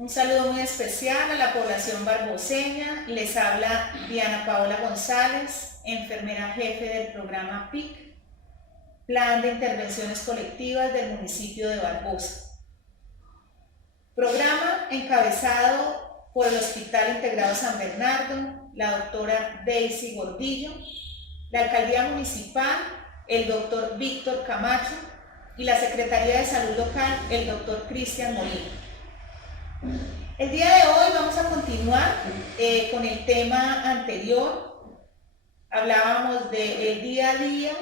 Un saludo muy especial a la población barboseña. Les habla Diana Paola González, enfermera jefe del programa PIC, Plan de Intervenciones Colectivas del municipio de Barbosa. Programa encabezado por el Hospital Integrado San Bernardo, la doctora Daisy Gordillo, la Alcaldía Municipal, el doctor Víctor Camacho y la Secretaría de Salud Local, el doctor Cristian Molina. El día de hoy vamos a continuar con el tema anterior. Hablábamos del día a día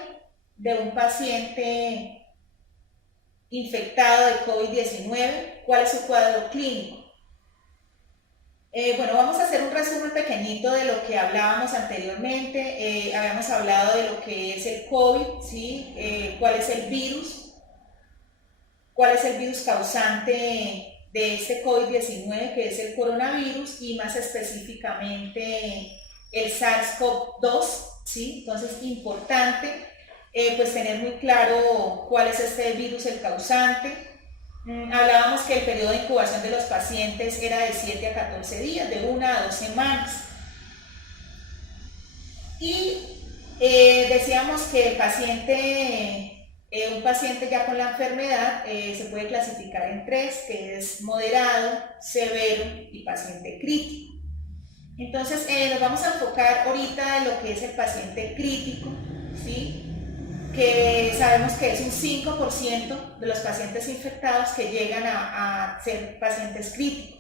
de un paciente infectado de COVID-19, cuál es su cuadro clínico. Bueno, vamos a hacer un resumen pequeñito de lo que hablábamos anteriormente. Habíamos hablado de lo que es el COVID, ¿sí? Cuál es el virus causante de este COVID-19, que es el coronavirus, y más específicamente el SARS-CoV-2, ¿sí? Entonces, importante pues tener muy claro cuál es este virus el causante. Hablábamos que el periodo de incubación de los pacientes era de 7 a 14 días, de 1 a 2 semanas. Y decíamos que un paciente ya con la enfermedad se puede clasificar en 3, que es moderado, severo y paciente crítico. Entonces nos vamos a enfocar ahorita en lo que es el paciente crítico, ¿sí? Que sabemos que es un 5% de los pacientes infectados que llegan a ser pacientes críticos.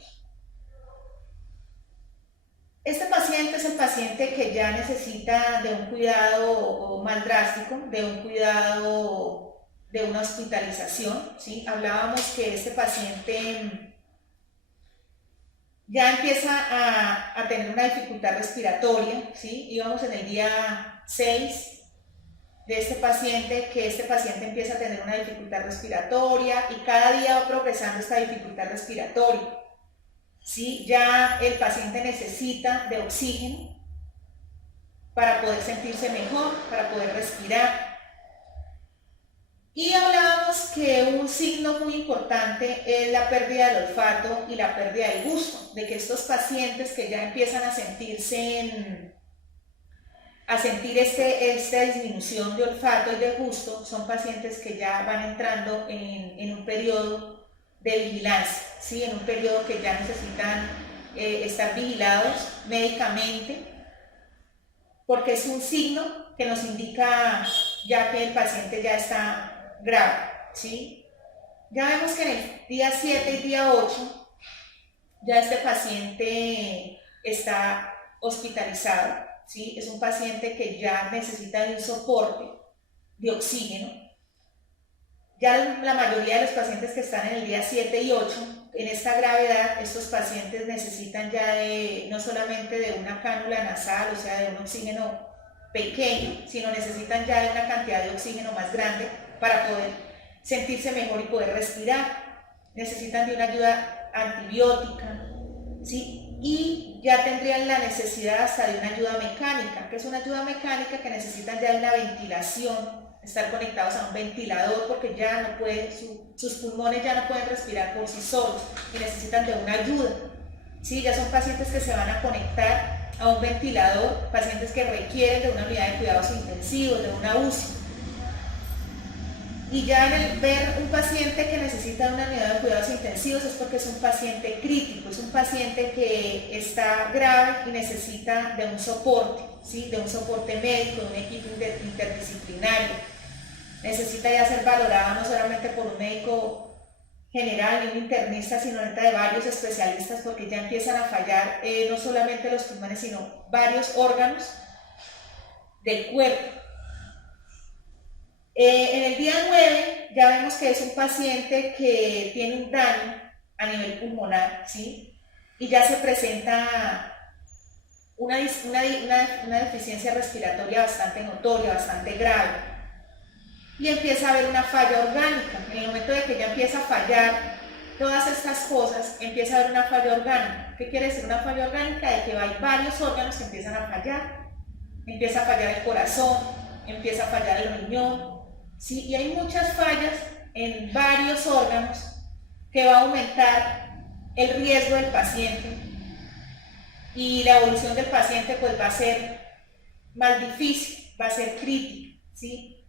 Este paciente es el paciente que ya necesita de un cuidado más drástico, de un cuidado de una hospitalización, ¿sí? Hablábamos que este paciente ya empieza a tener una dificultad respiratoria, ¿sí? Íbamos en el día 6 de este paciente, que este paciente empieza a tener una dificultad respiratoria y cada día va progresando esta dificultad respiratoria. ¿Sí? Ya el paciente necesita de oxígeno para poder sentirse mejor, para poder respirar. Y hablábamos que un signo muy importante es la pérdida del olfato y la pérdida del gusto, de que estos pacientes que ya empiezan a sentir esta disminución de olfato y de gusto son pacientes que ya van entrando en un periodo de vigilancia, ¿sí? En un periodo que ya necesitan estar vigilados médicamente, porque es un signo que nos indica ya que el paciente ya está grave, ¿sí? Ya vemos que en el día 7 y día 8 ya este paciente está hospitalizado, ¿sí? Es un paciente que ya necesita de un soporte de oxígeno. Ya la mayoría de los pacientes que están en el día 7 y 8, en esta gravedad, estos pacientes necesitan ya no solamente de una cánula nasal, o sea, de un oxígeno pequeño, sino necesitan ya de una cantidad de oxígeno más grande para poder sentirse mejor y poder respirar. Necesitan de una ayuda antibiótica, ¿sí? Y ya tendrían la necesidad hasta de una ayuda mecánica, que es una ayuda mecánica que necesitan ya de una ventilación, estar conectados a un ventilador porque ya no pueden, sus pulmones ya no pueden respirar por sí solos y necesitan de una ayuda, ¿sí? Ya son pacientes que se van a conectar a un ventilador, pacientes que requieren de una unidad de cuidados intensivos, de una UCI. Y ya en el ver un paciente que necesita una unidad de cuidados intensivos es porque es un paciente crítico, es un paciente que está grave y necesita de un soporte, ¿sí? De un soporte médico, de un equipo interdisciplinario. Necesita ya ser valorado no solamente por un médico general ni un internista, sino de varios especialistas, porque ya empiezan a fallar no solamente los pulmones, sino varios órganos del cuerpo. En el día 9 ya vemos que es un paciente que tiene un daño a nivel pulmonar, ¿sí? Y ya se presenta una deficiencia respiratoria bastante notoria, bastante grave. Y empieza a haber una falla orgánica. En el momento de que ya empieza a fallar todas estas cosas, empieza a haber una falla orgánica. ¿Qué quiere decir una falla orgánica? De que hay varios órganos que empiezan a fallar. Empieza a fallar el corazón, empieza a fallar el riñón, ¿sí? Y hay muchas fallas en varios órganos que va a aumentar el riesgo del paciente y la evolución del paciente pues va a ser más difícil, va a ser crítica, ¿sí?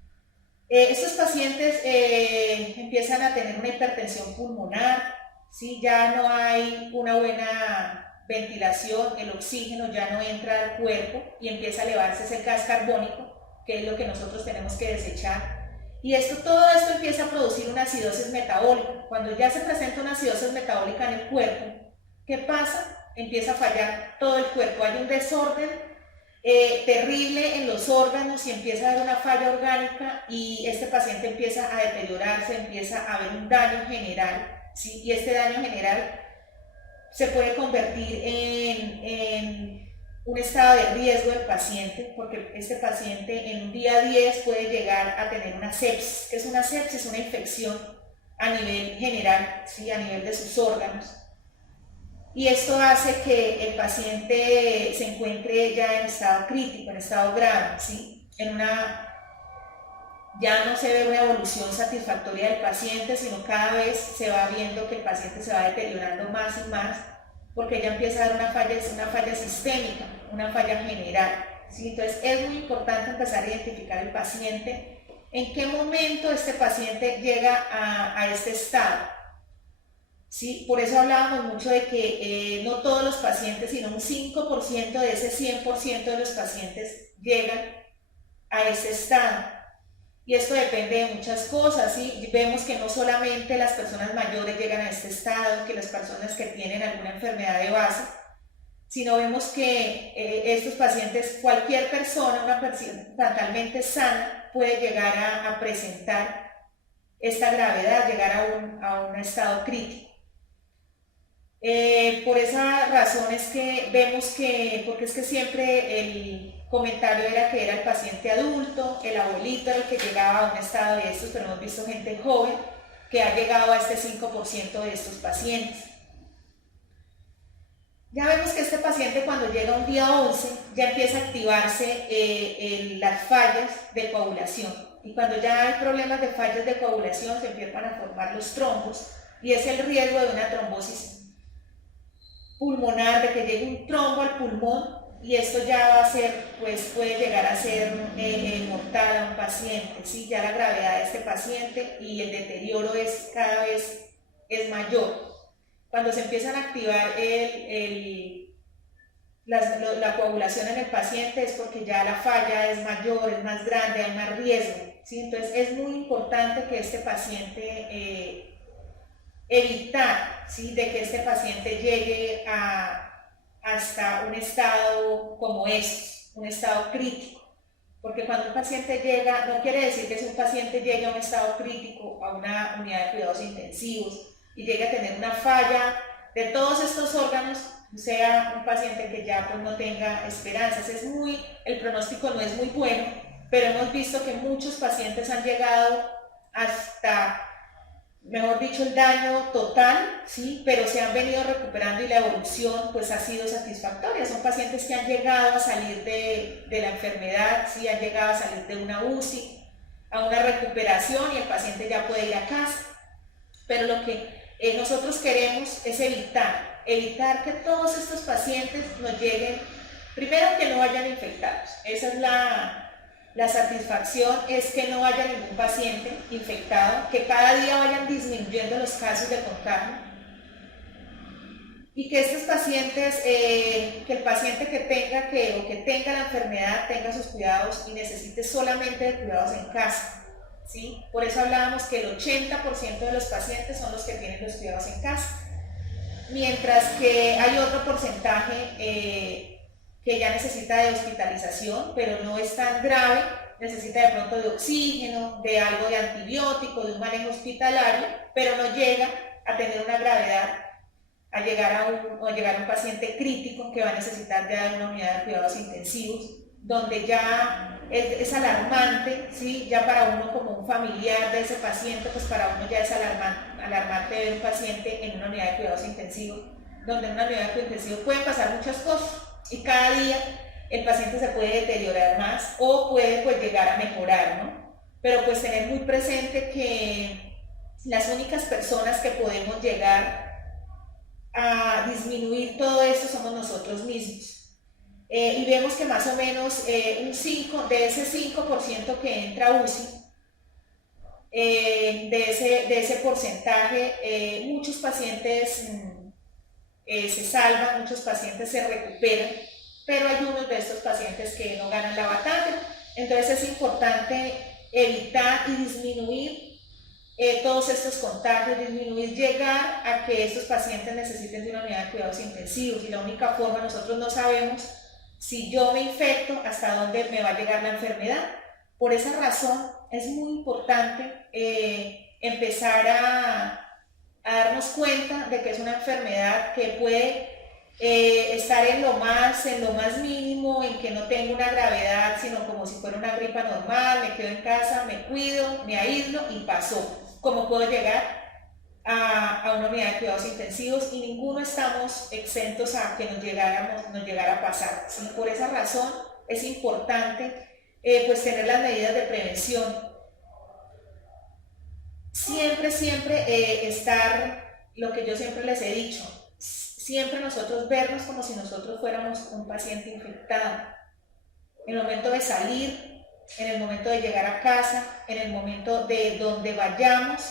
Estos pacientes empiezan a tener una hipertensión pulmonar, ¿sí? Ya no hay una buena ventilación, el oxígeno ya no entra al cuerpo y empieza a elevarse ese gas carbónico, que es lo que nosotros tenemos que desechar. Y todo esto empieza a producir una acidosis metabólica. Cuando ya se presenta una acidosis metabólica en el cuerpo, ¿qué pasa? Empieza a fallar todo el cuerpo, hay un desorden terrible en los órganos y empieza a haber una falla orgánica y este paciente empieza a deteriorarse, empieza a haber un daño general, ¿sí? Y este daño general se puede convertir en un estado de riesgo del paciente, porque este paciente en un día 10 puede llegar a tener una sepsis. ¿Qué es una sepsis? Una infección a nivel general, ¿sí? A nivel de sus órganos. Y esto hace que el paciente se encuentre ya en estado crítico, en estado grave, ¿sí? Ya no se ve una evolución satisfactoria del paciente, sino cada vez se va viendo que el paciente se va deteriorando más y más, porque ya empieza a haber una falla sistémica, una falla general, ¿sí? Entonces es muy importante empezar a identificar el paciente, en qué momento este paciente llega a este estado. ¿Sí? Por eso hablábamos mucho de que no todos los pacientes, sino un 5% de ese 100% de los pacientes llegan a ese estado. Y esto depende de muchas cosas, ¿sí? Vemos que no solamente las personas mayores llegan a este estado, que las personas que tienen alguna enfermedad de base, sino vemos que estos pacientes, cualquier persona, una persona totalmente sana, puede llegar a presentar esta gravedad, llegar a un estado crítico. Por esa razón es que vemos porque es que siempre el comentario era que era el paciente adulto, el abuelito era el que llegaba a un estado de estos, pero hemos visto gente joven que ha llegado a este 5% de estos pacientes. Ya vemos que este paciente cuando llega un día 11 ya empieza a activarse las fallas de coagulación, y cuando ya hay problemas de fallas de coagulación se empiezan a formar los trombos y es el riesgo de una trombosis pulmonar, de que llegue un trombo al pulmón, y esto ya va a ser, pues puede llegar a ser mortal a un paciente, ¿sí? Ya la gravedad de este paciente y el deterioro cada vez es mayor. Cuando se empiezan a activar la coagulación en el paciente es porque ya la falla es mayor, es más grande, hay más riesgo, ¿sí? Entonces es muy importante que este paciente evitar, ¿sí? De que este paciente llegue hasta un estado como un estado crítico, porque cuando un paciente llega, no quiere decir que si un paciente llegue a un estado crítico, a una unidad de cuidados intensivos y llegue a tener una falla de todos estos órganos, sea un paciente que ya pues no tenga esperanzas. El pronóstico no es muy bueno, pero hemos visto que muchos pacientes han llegado hasta, mejor dicho, el daño total, ¿sí? Pero se han venido recuperando y la evolución pues ha sido satisfactoria. Son pacientes que han llegado a salir de la enfermedad, ¿sí? Han llegado a salir de una UCI, a una recuperación, y el paciente ya puede ir a casa. Pero lo que nosotros queremos es evitar que todos estos pacientes nos lleguen, primero, que no vayan infectados. Esa es la satisfacción, es que no haya ningún paciente infectado, que cada día vayan disminuyendo los casos de contagio, y que estos pacientes, que el paciente que tenga la enfermedad tenga sus cuidados y necesite solamente de cuidados en casa, ¿sí? Por eso hablábamos que el 80% de los pacientes son los que tienen los cuidados en casa, mientras que hay otro porcentaje que ya necesita de hospitalización, pero no es tan grave, necesita de pronto de oxígeno, de algo de antibiótico, de un manejo hospitalario, pero no llega a tener una gravedad, a llegar a un paciente crítico que va a necesitar de una unidad de cuidados intensivos, donde ya es alarmante, ¿sí? Ya para uno como un familiar de ese paciente, pues para uno ya es alarmante ver un paciente en una unidad de cuidados intensivos, donde en una unidad de cuidados intensivos pueden pasar muchas cosas, y cada día el paciente se puede deteriorar más o puede pues llegar a mejorar, ¿no? Pero pues tener muy presente que las únicas personas que podemos llegar a disminuir todo esto somos nosotros mismos. Y vemos que más o menos de ese 5% que entra a UCI, de ese porcentaje, muchos pacientes se salvan, muchos pacientes se recuperan, pero hay unos de estos pacientes que no ganan la batalla. Entonces es importante evitar y disminuir todos estos contagios, disminuir llegar a que estos pacientes necesiten de una unidad de cuidados intensivos, y la única forma, nosotros no sabemos si yo me infecto hasta dónde me va a llegar la enfermedad. Por esa razón es muy importante empezar a darnos cuenta de que es una enfermedad que puede estar en lo más mínimo, en que no tengo una gravedad, sino como si fuera una gripa normal, me quedo en casa, me cuido, me aíslo y pasó. ¿Cómo puedo llegar a una unidad de cuidados intensivos? Y ninguno estamos exentos a que nos llegara a pasar, ¿sí? Por esa razón es importante pues tener las medidas de prevención. Siempre estar, lo que yo siempre les he dicho, siempre nosotros vernos como si nosotros fuéramos un paciente infectado. En el momento de salir, en el momento de llegar a casa, en el momento de donde vayamos,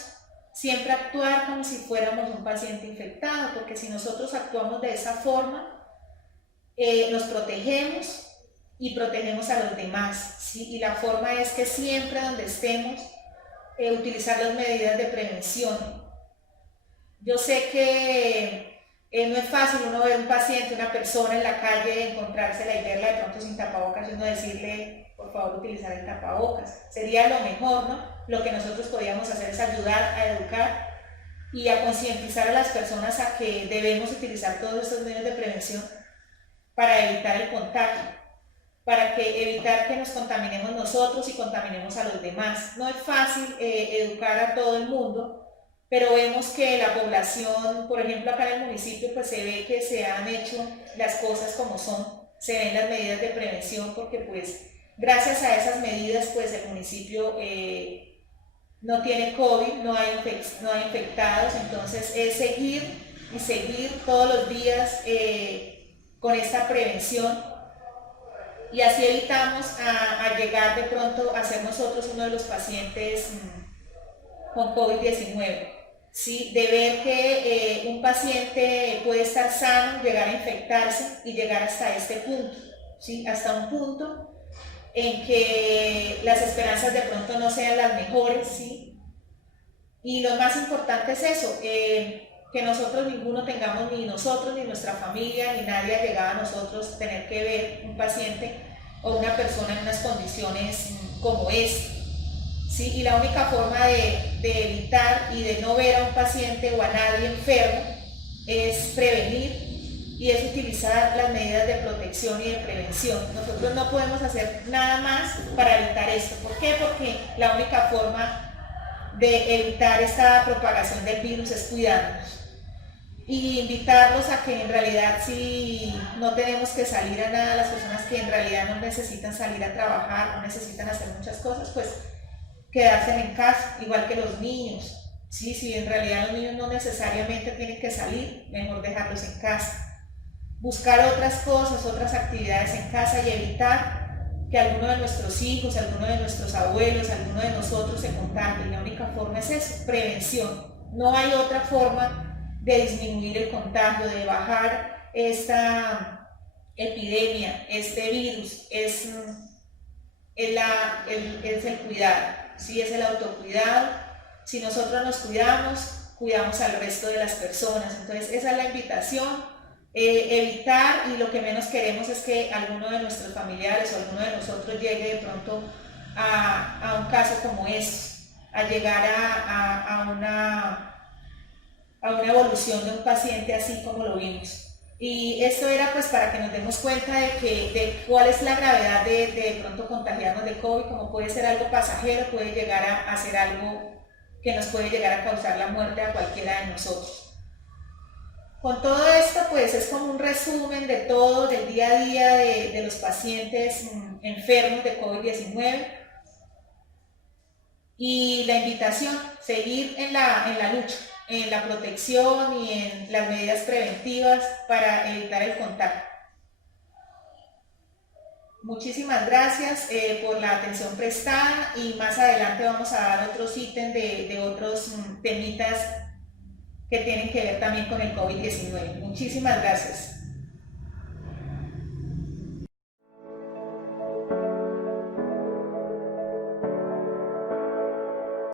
siempre actuar como si fuéramos un paciente infectado, porque si nosotros actuamos de esa forma, nos protegemos y protegemos a los demás, ¿sí? Y la forma es que siempre donde estemos, utilizar las medidas de prevención. Yo sé que no es fácil uno ver un paciente, una persona en la calle, encontrársela y verla de pronto sin tapabocas y uno decirle, por favor, utilizar el tapabocas. Sería lo mejor, ¿no? Lo que nosotros podríamos hacer es ayudar a educar y a concientizar a las personas a que debemos utilizar todos estos medios de prevención para evitar el contagio, para evitar que nos contaminemos nosotros y contaminemos a los demás. No es fácil educar a todo el mundo, pero vemos que la población, por ejemplo acá en el municipio, pues se ve que se han hecho las cosas como son, se ven las medidas de prevención, porque pues gracias a esas medidas pues el municipio no tiene COVID, no hay infectados. Entonces es seguir todos los días con esta prevención, y así evitamos a llegar de pronto a ser nosotros uno de los pacientes con COVID-19. ¿Sí? De ver que un paciente puede estar sano, llegar a infectarse y llegar hasta este punto, ¿sí? Hasta un punto en que las esperanzas de pronto no sean las mejores, ¿sí? Y lo más importante es eso, que nosotros ninguno tengamos, ni nosotros, ni nuestra familia, ni nadie ha llegado a nosotros tener que ver un paciente o una persona en unas condiciones como esta. ¿Sí? Y la única forma de evitar y de no ver a un paciente o a nadie enfermo es prevenir, y es utilizar las medidas de protección y de prevención. Nosotros no podemos hacer nada más para evitar esto. ¿Por qué? Porque la única forma de evitar esta propagación del virus es cuidarnos. Y invitarlos a que en realidad, si no tenemos que salir a nada, las personas que en realidad no necesitan salir a trabajar, no necesitan hacer muchas cosas, pues quedarse en casa, igual que los niños. Sí, si en realidad los niños no necesariamente tienen que salir, mejor dejarlos en casa. Buscar otras cosas, otras actividades en casa, y evitar que alguno de nuestros hijos, alguno de nuestros abuelos, alguno de nosotros se contagie. La única forma es eso, prevención. No hay otra forma de disminuir el contagio, de bajar esta epidemia, este virus, es el cuidado, ¿sí? Es el autocuidado. Si nosotros nos cuidamos, cuidamos al resto de las personas. Entonces esa es la invitación, evitar, y lo que menos queremos es que alguno de nuestros familiares o alguno de nosotros llegue de pronto a un caso como este, a llegar a una evolución de un paciente así como lo vimos. Y esto era pues para que nos demos cuenta de cuál es la gravedad de pronto contagiarnos de COVID, como puede ser algo pasajero, puede llegar a ser algo que nos puede llegar a causar la muerte a cualquiera de nosotros. Con todo esto pues es como un resumen de todo, del día a día de los pacientes enfermos de COVID-19, y la invitación, seguir en la lucha. en la protección y en las medidas preventivas para evitar el contagio. Muchísimas gracias por la atención prestada y más adelante vamos a dar otros ítems de otros temitas que tienen que ver también con el COVID-19. Muchísimas gracias.